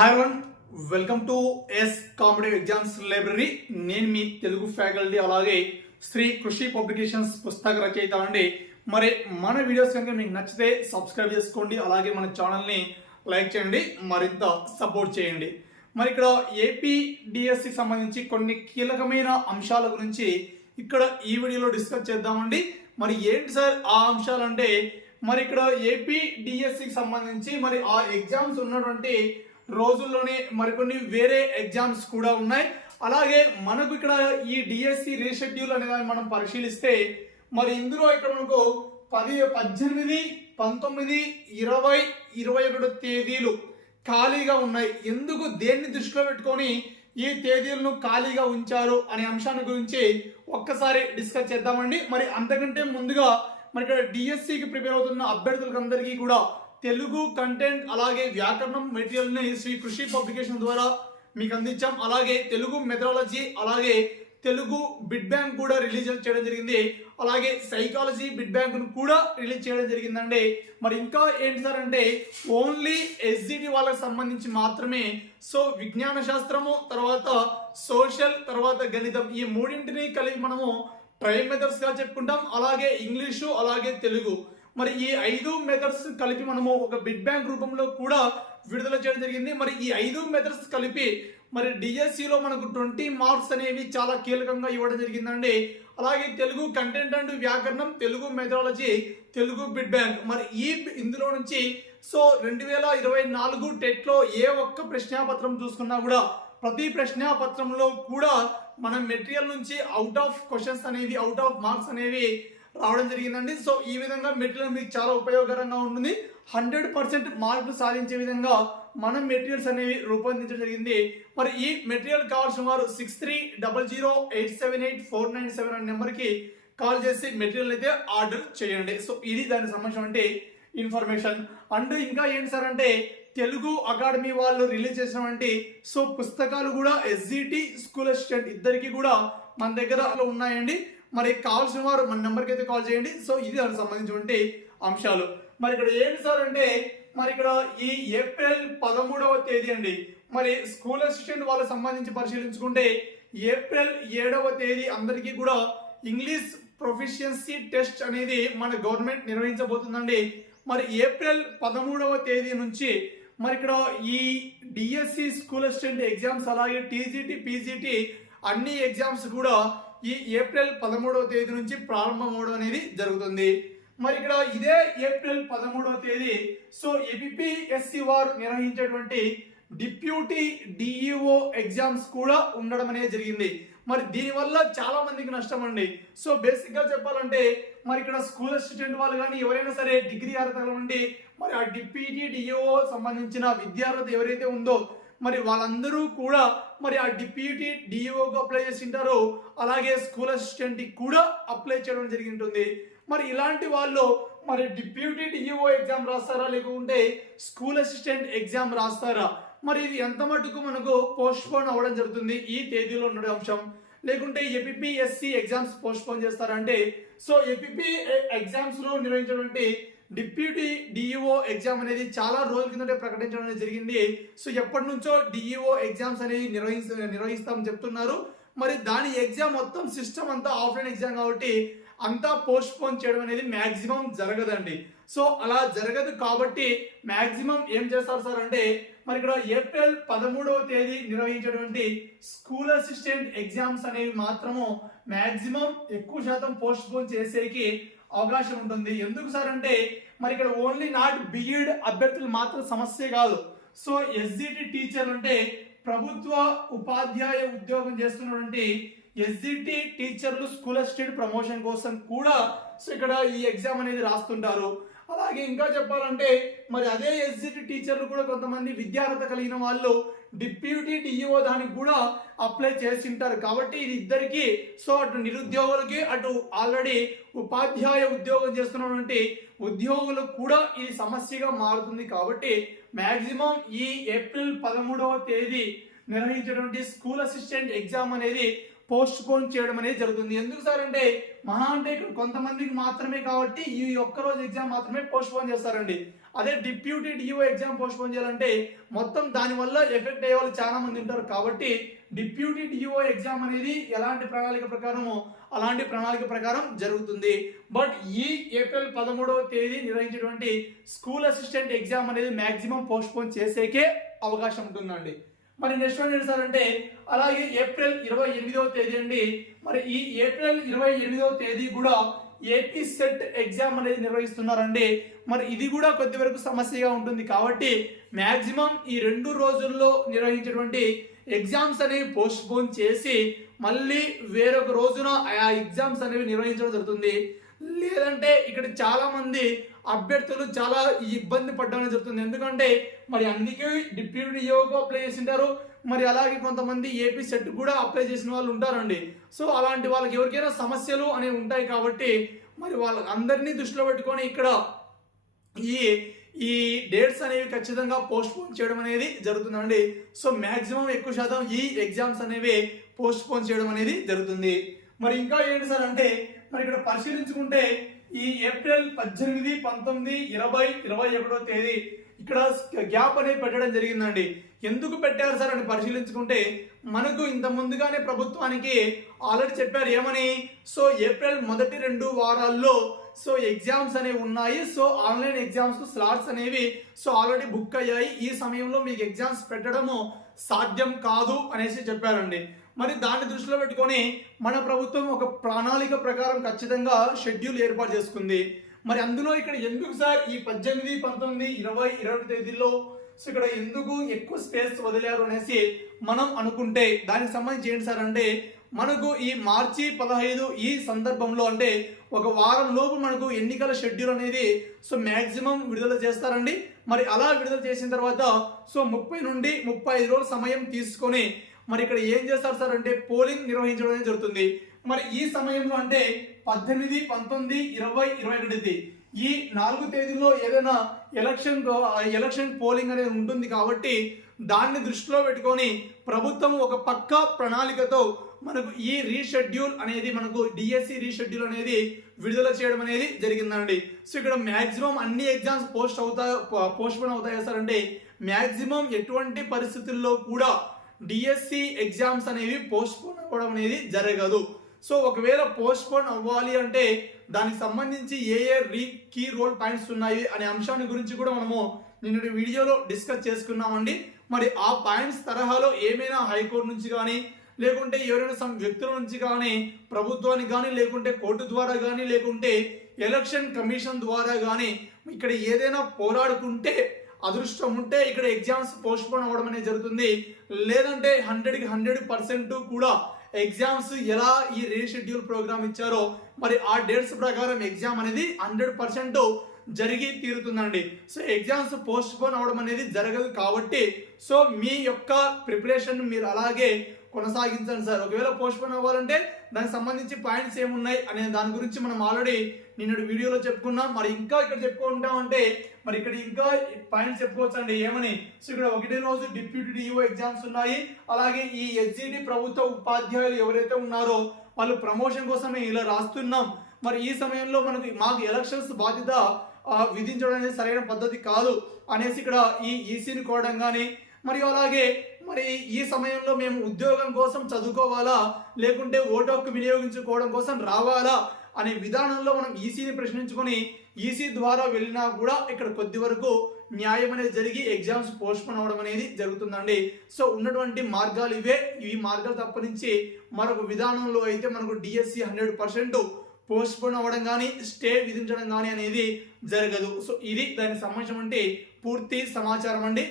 Hi one, welcome to yes competitive exams library. నేను మీ Telugu faculty, అలాగే శ్రీ కృషి పబ్లికేషన్స్ పుస్తక రచయిత అండి. మరి మన వీడియోస్ కనుక మీకు నచ్చితే సబ్స్క్రైబ్ చేసుకోండి, అలాగే మన ఛానల్ని లైక్ చేయండి, మరింత సపోర్ట్ చేయండి. మరి ఇక్కడ ఏపీ డిఎస్సికి సంబంధించి కొన్ని కీలకమైన అంశాల గురించి ఇక్కడ ఈ వీడియోలో డిస్కస్ చేద్దామండి. మరి ఏంటి సార్ ఆ అంశాలు అంటే, మరి ఇక్కడ ఏపీ డిఎస్సికి సంబంధించి మరి ఆ ఎగ్జామ్స్ ఉన్నటువంటి రోజుల్లోనే మరికొన్ని వేరే ఎగ్జామ్స్ కూడా ఉన్నాయి. అలాగే మనకు ఇక్కడ ఈ డిఎస్సి రీషెడ్యూల్ అనే దాన్ని మనం పరిశీలిస్తే మరి ఇందులో ఇక్కడ మనకు 18, 19, 20, 21 తేదీలు ఖాళీగా ఉన్నాయి. ఎందుకు, దేన్ని దృష్టిలో పెట్టుకొని ఈ తేదీలను ఖాళీగా ఉంచారు అనే అంశాన్ని గురించి ఒక్కసారి డిస్కస్ చేద్దామండి. మరి అంతకంటే ముందుగా మరి ఇక్కడ డిఎస్సికి ప్రిపేర్ అవుతున్న అభ్యర్థులకు అందరికీ కూడా తెలుగు కంటెంట్ అలాగే వ్యాకరణం మెటీరియల్ని శ్రీ కృషి పబ్లికేషన్ ద్వారా మీకు అందించాం. అలాగే తెలుగు మెథడాలజీ, అలాగే తెలుగు బిడ్ బ్యాంక్ కూడా రిలీజ్ చేయడం జరిగింది. అలాగే సైకాలజీ బిడ్ బ్యాంక్ కూడా రిలీజ్ చేయడం జరిగిందండి. మరి ఇంకా ఏంటి సార్ అంటే, ఓన్లీ ఎస్జిటి వాళ్ళకి సంబంధించి మాత్రమే. సో విజ్ఞాన శాస్త్రము, తర్వాత సోషల్, తర్వాత గణితం, ఈ మూడింటిని కలిపి మనము ట్రయల్ మెథడ్స్ గా చెప్పుకుంటాం. అలాగే ఇంగ్లీషు, అలాగే తెలుగు, మరి ఈ 5 మెథడ్స్ కలిపి మనము ఒక బిడ్ బ్యాంక్ రూపంలో కూడా విడుదల చేయడం జరిగింది. మరి ఈ 5 మెథడ్స్ కలిపి మరి డిఎస్సిలో మనకు 20 మార్క్స్ అనేవి చాలా కీలకంగా ఇవ్వడం జరిగిందండి. అలాగే తెలుగు కంటెంట్ అండ్ వ్యాకరణం, Telugu methodology, Telugu bid bank, మరి ఇందులో నుంచి సో 2024 టెట్లో ఏ ఒక్క ప్రశ్నాపత్రం చూసుకున్నా కూడా ప్రతి ప్రశ్నాపత్రంలో కూడా మన మెటీరియల్ నుంచి అవుట్ ఆఫ్ క్వశ్చన్స్ అనేవి, అవుట్ ఆఫ్ మార్క్స్ అనేవి రావడం జరిగిందండి. సో ఈ విధంగా మెటీరియల్ మీకు చాలా ఉపయోగకరంగా ఉంటుంది. 100% మార్కులు సాధించే విధంగా మనం మెటీరియల్స్ అనేవి రూపొందించడం జరిగింది. మరి ఈ మెటీరియల్ కావాల్సిన వారు 6300878497 అనే నెంబర్కి కాల్ చేసి మెటీరియల్ అయితే ఆర్డర్ చేయండి. సో ఇది దానికి సంబంధించిన ఇన్ఫర్మేషన్. అండ్ ఇంకా ఏంటి సార్ అంటే, తెలుగు అకాడమీ వాళ్ళు రిలీజ్ చేసినటువంటి సో పుస్తకాలు కూడా ఎస్జిటి, స్కూల్ అసిస్టెంట్ ఇద్దరికి కూడా మన దగ్గర ఉన్నాయండి. మరి కావాల్సిన వారు మన నెంబర్కి అయితే కాల్ చేయండి. సో ఇది దానికి సంబంధించినటువంటి అంశాలు. మరి ఇక్కడ ఏంటి సార్ అంటే, మరి ఇక్కడ ఈ ఏప్రిల్ 13వ తేదీ అండి. మరి స్కూల్ అసిస్టెంట్ వాళ్ళకి సంబంధించి పరిశీలించుకుంటే ఏప్రిల్ 7వ తేదీ అందరికీ కూడా ఇంగ్లీష్ ప్రొఫిషియన్సీ టెస్ట్ అనేది మన గవర్నమెంట్ నిర్వహించబోతుందండి. మరి ఏప్రిల్ 13వ తేదీ నుంచి మరి ఇక్కడ ఈ డిఎస్సి స్కూల్ అసిస్టెంట్ ఎగ్జామ్స్, అలాగే టీజీటీ, పీజీటీ అన్ని ఎగ్జామ్స్ కూడా ఈ ఏప్రిల్ 13వ తేదీ నుంచి ప్రారంభం అవడం అనేది జరుగుతుంది. మరి ఇక్కడ ఇదే ఏప్రిల్ 13వ తేదీ సో ఏపీఎస్సి వారు నిర్వహించేటువంటి డిప్యూటీ డిఈఓ ఎగ్జామ్స్ కూడా ఉండడం అనేది జరిగింది. మరి దీనివల్ల చాలా మందికి నష్టం అండి. సో బేసిక్ గా చెప్పాలంటే, మరి ఇక్కడ స్కూల్ అసిస్టెంట్ వాళ్ళు కానీ ఎవరైనా సరే డిగ్రీ అర్హతలు ఉండి మరి ఆ డిప్యూటీ డిఈఓ సంబంధించిన విద్యార్థి ఎవరైతే ఉందో మరి వాళ్ళందరూ కూడా మరి ఆ డిప్యూటీ డిఈఓకి అప్లై చేసి ఉంటారు. అలాగే స్కూల్ అసిస్టెంట్ కూడా అప్లై చేయడం జరిగి ఉంటుంది. మరి ఇలాంటి వాళ్ళు మరి డిప్యూటీ డిఈఓ ఎగ్జామ్ రాస్తారా, లేకుంటే స్కూల్ అసిస్టెంట్ ఎగ్జామ్ రాస్తారా, మరి ఇది ఎంత మటుకు మనకు పోస్ట్ పోన్ అవ్వడం జరుగుతుంది ఈ తేదీలో ఉన్న అంశం. లేకుంటే ఏపీఎస్సి ఎగ్జామ్స్ పోస్ట్ పోన్ చేస్తారంటే, సో ఏపీ ఎగ్జామ్స్ లో నిర్వహించినటువంటి డిప్యూటీ డిఈఓ ఎగ్జామ్ అనేది చాలా రోజుల కిందటే ప్రకటించడం అనేది జరిగింది. సో ఎప్పటి నుంచో డిఈఓ ఎగ్జామ్స్ అనేది నిర్వహిస్తామని చెప్తున్నారు. మరి దాని ఎగ్జామ్ మొత్తం సిస్టమ్ అంతా ఆఫ్లైన్ ఎగ్జామ్ కాబట్టి అంతా పోస్ట్ పోన్ చేయడం అనేది మాక్సిమం జరగదండి. సో అలా జరగదు కాబట్టి మాక్సిమం ఏం చేస్తారు సార్ అంటే, మరి ఇక్కడ ఏప్రిల్ 13వ తేదీ నిర్వహించేటువంటి స్కూల్ అసిస్టెంట్ ఎగ్జామ్స్ అనేవి మాత్రము మాక్సిమం ఎక్కువ శాతం పోస్ట్ పోన్ చేసేకి అవకాశం ఉంటుంది. ఎందుకు సార్ అంటే, మరి ఇక్కడ ఓన్లీ నాట్ బిఈడ్ అభ్యర్థులు మాత్రం సమస్య కాదు. సో ఎస్జిటి టీచర్లు అంటే ప్రభుత్వ ఉపాధ్యాయ ఉద్యోగం చేస్తున్నటువంటి ఎస్జిటి టీచర్లు స్కూల్ అసిస్టెంట్ ప్రమోషన్ కోసం కూడా సో ఇక్కడ ఈ ఎగ్జామ్ అనేది రాస్తుంటారు. అలాగే ఇంకా చెప్పాలంటే, మరి అదే ఎస్జిటి టీచర్లు కూడా కొంతమంది విద్యార్హత కలిగిన వాళ్ళు డిప్యూటీ డిఈఓ దానికి కూడా అప్లై చేసింటారు. కాబట్టి ఇది ఇద్దరికి, సో అటు నిరుద్యోగులకి, అటు ఆల్రెడీ ఉపాధ్యాయ ఉద్యోగం చేస్తున్నటువంటి ఉద్యోగులకు కూడా ఇది సమస్యగా మారుతుంది. కాబట్టి మాక్సిమం ఈ ఏప్రిల్ 13వ తేదీ నిర్వహించేటువంటి స్కూల్ అసిస్టెంట్ ఎగ్జామ్ అనేది పోస్ట్ పోన్ చేయడం అనేది జరుగుతుంది. ఎందుకు సార్ అంటే మహా అంటే ఇక్కడ కొంతమందికి మాత్రమే కాబట్టి ఈ ఒక్క రోజు ఎగ్జామ్ మాత్రమే పోస్ట్ పోన్ చేస్తారండి. అదే deputy DO exam post phone చేయాలంటే మొత్తం దానివల్ల ఎఫెక్ట్ అయ్యే వాళ్ళు చాలా మంది ఉంటారు. కాబట్టి డిప్యూటీ డిఓ ఎగ్జామ్ అనేది ఎలాంటి ప్రణాళిక ప్రకారమో అలాంటి ప్రణాళిక ప్రకారం జరుగుతుంది. బట్ ఈ ఏప్రిల్ 13వ తేదీ నిర్వహించేటువంటి స్కూల్ అసిస్టెంట్ ఎగ్జామ్ అనేది మాక్సిమం పోస్ట్ పోన్ చేసేకే అవకాశం ఉంటుందండి. మరి నెక్స్ట్ వన్ ఏంటి సార్ అంటే అలాగే ఏప్రిల్ 28వ తేదీ అండి. మరి ఈ ఏప్రిల్ 28వ తేదీ కూడా ఏపీ సెట్ ఎగ్జామ్ అనేది నిర్వహిస్తున్నారండి. మరి ఇది కూడా కొద్ది వరకు సమస్యగా ఉంటుంది. కాబట్టి మాక్సిమం ఈ 2 రోజుల్లో నిర్వహించేటువంటి ఎగ్జామ్స్ అనేవి పోస్ట్ పోన్ చేసి మళ్ళీ వేరొక రోజున ఆ ఎగ్జామ్స్ అనేవి నిర్వహించడం జరుగుతుంది. లేదంటే ఇక్కడ చాలా మంది అభ్యర్థులు చాలా ఇబ్బంది పడడం జరుగుతుంది. ఎందుకంటే మరి అందుకే డిప్యూటీ డిఓకు అప్లై చేసింటారు. మరి అలాగే కొంతమంది ఏపీ సెట్ కూడా అప్లై చేసిన వాళ్ళు ఉంటారండి. సో అలాంటి వాళ్ళకి ఎవరికైనా సమస్యలు అనేవి ఉంటాయి. కాబట్టి మరి వాళ్ళ అందరినీ దృష్టిలో పెట్టుకొని ఇక్కడ ఈ డేట్స్ అనేవి ఖచ్చితంగా పోస్ట్ పోన్ చేయడం అనేది జరుగుతుందండి. సో మాక్సిమం ఎక్కువ శాతం ఈ ఎగ్జామ్స్ అనేవి పోస్ట్ పోన్ చేయడం అనేది జరుగుతుంది. మరి ఇంకా ఏంటి సార్ అంటే మరి ఇక్కడ పరిశీలించుకుంటే ఈ ఏప్రిల్ 18, 19, 20, 21వ తేదీ ఇక్కడ గ్యాప్ అనేది పెట్టడం జరిగిందండి. ఎందుకు పెట్టారు సార్ అని పరిశీలించుకుంటే మనకు ఇంత ముందుగానే ప్రభుత్వానికి ఆల్రెడీ చెప్పారు ఏమని, సో ఏప్రిల్ మొదటి 2 వారాల్లో సో ఎగ్జామ్స్ అనేవి ఉన్నాయి. సో ఆన్లైన్ ఎగ్జామ్స్ స్లాట్స్ అనేవి సో ఆల్రెడీ బుక్ అయ్యాయి. ఈ సమయంలో మీకు ఎగ్జామ్స్ పెట్టడము సాధ్యం కాదు అనేసి చెప్పారండి. మరి దాన్ని దృష్టిలో పెట్టుకొని మన ప్రభుత్వం ఒక ప్రణాళిక ప్రకారం ఖచ్చితంగా షెడ్యూల్ ఏర్పాటు చేసుకుంది. మరి అందులో ఇక్కడ ఎందుకు సార్ ఈ 18, 19, 20, 21 తేదీల్లో సో ఇక్కడ ఎందుకు ఎక్కువ స్పేస్ వదిలేరు అనేసి మనం అనుకుంటే దానికి సంబంధించి ఏంటి సార్ అంటే మనకు ఈ మార్చి 15 ఈ సందర్భంలో అంటే ఒక వారం లోపు మనకు ఎన్నికల షెడ్యూల్ అనేది సో మాక్సిమం విడుదల చేస్తారండి. మరి అలా విడుదల చేసిన తర్వాత సో 30 నుండి 35 రోజుల సమయం తీసుకొని మరి ఇక్కడ ఏం చేస్తారు సార్ అంటే పోలింగ్ నిర్వహించడం జరుగుతుంది. మరి ఈ సమయంలో అంటే 18, 19, 20, 21 ఈ 4 తేదీల్లో ఏదైనా ఎలక్షన్ పోలింగ్ అనేది ఉంటుంది. కాబట్టి దాన్ని దృష్టిలో పెట్టుకొని ప్రభుత్వం ఒక పక్కా ప్రణాళికతో మనకు ఈ రీషెడ్యూల్ అనేది మనకు డిఎస్సి రీషెడ్యూల్ అనేది విడుదల చేయడం అనేది జరిగిందండి. సో ఇక్కడ మాక్సిమం అన్ని ఎగ్జామ్స్ పోస్ట్ పోన్ అవుతాయి సార్ అంటే మాక్సిమం ఎటువంటి పరిస్థితుల్లో కూడా డిఎస్సి ఎగ్జామ్స్ అనేవి పోస్ట్ పోన్ అవ్వడం అనేది జరగదు. సో ఒకవేళ పోస్ట్ పోన్ అవ్వాలి అంటే దానికి సంబంధించి ఏ కీ రోల్ పాయింట్స్ ఉన్నాయి అనే అంశాన్ని గురించి కూడా మనము నిన్నటి వీడియోలో డిస్కస్ చేసుకున్నామండి. మరి ఆ పాయింట్స్ తరహాలో ఏమైనా హైకోర్టు నుంచి కానీ లేకుంటే ఎవరైనా వ్యక్తుల నుంచి కానీ ప్రభుత్వానికి కానీ లేకుంటే కోర్టు ద్వారా కానీ లేకుంటే ఎలక్షన్ కమిషన్ ద్వారా కానీ ఇక్కడ ఏదైనా పోరాడుకుంటే అదృష్టం ఉంటే ఇక్కడ ఎగ్జామ్స్ పోస్ట్ పోన్ అవ్వడం అనేది జరుగుతుంది. లేదంటే 100కి 100% కూడా ఎగ్జామ్స్ ఎలా ఈ రీషెడ్యూల్ ప్రోగ్రామ్ ఇచ్చారో మరి ఆ డేట్స్ ప్రకారం ఎగ్జామ్ అనేది 100% జరిగి తీరుతుందండి. సో ఎగ్జామ్స్ పోస్ట్ పోన్ అవ్వడం అనేది జరగదు. కాబట్టి సో మీ యొక్క ప్రిపరేషన్ మీరు అలాగే కొనసాగించండి సార్. ఒకవేళ పోస్ట్ పోన్ అవ్వాలంటే దానికి సంబంధించి పాయింట్స్ ఏమున్నాయి అనే దాని గురించి మనం ఆల్రెడీ నిన్నటి వీడియోలో చెప్పుకున్నాం. మరి ఇంకా ఇక్కడ చెప్పుకుంటామంటే మరి ఇక్కడ ఇంకా పాయింట్స్ చెప్పుకోవచ్చు అండి. ఏమని, సో ఇక్కడ 1 రోజు డిప్యూటీ డిఓ ఎగ్జామ్స్ ఉన్నాయి. అలాగే ఈ ఎస్జిటి ప్రభుత్వ ఉపాధ్యాయులు ఎవరైతే ఉన్నారో వాళ్ళు ప్రమోషన్ కోసమే ఇలా రాస్తున్నాం. మరి ఈ సమయంలో మాకు ఎలక్షన్స్ బాధ్యత విధించడం అనేది సరైన పద్ధతి కాదు అనేసి ఇక్కడ ఈ ఈసీని కోవడం కానీ మరియు అలాగే మరి ఈ సమయంలో మేము ఉద్యోగం కోసం చదువుకోవాలా లేకుంటే ఓటు హక్కు వినియోగించుకోవడం కోసం రావాలా అనే విధానంలో మనం ఈసీని ప్రశ్నించుకొని ఈసీ ద్వారా వెళ్ళినా కూడా ఇక్కడ కొద్ది వరకు న్యాయం అనేది జరిగి ఎగ్జామ్స్ పోస్ట్ పోన్ అవ్వడం అనేది జరుగుతుందండి. సో ఉన్నటువంటి మార్గాలు ఇవే. ఈ మార్గాలు తప్పనించి మరొక విధానంలో అయితే మనకు డిఎస్సి 100% పోస్ట్ పోన్ అవ్వడం కానీ స్టే విధించడం కానీ అనేది జరగదు. సో ఇది దానికి సంబంధించిన పూర్తి సమాచారం అండి.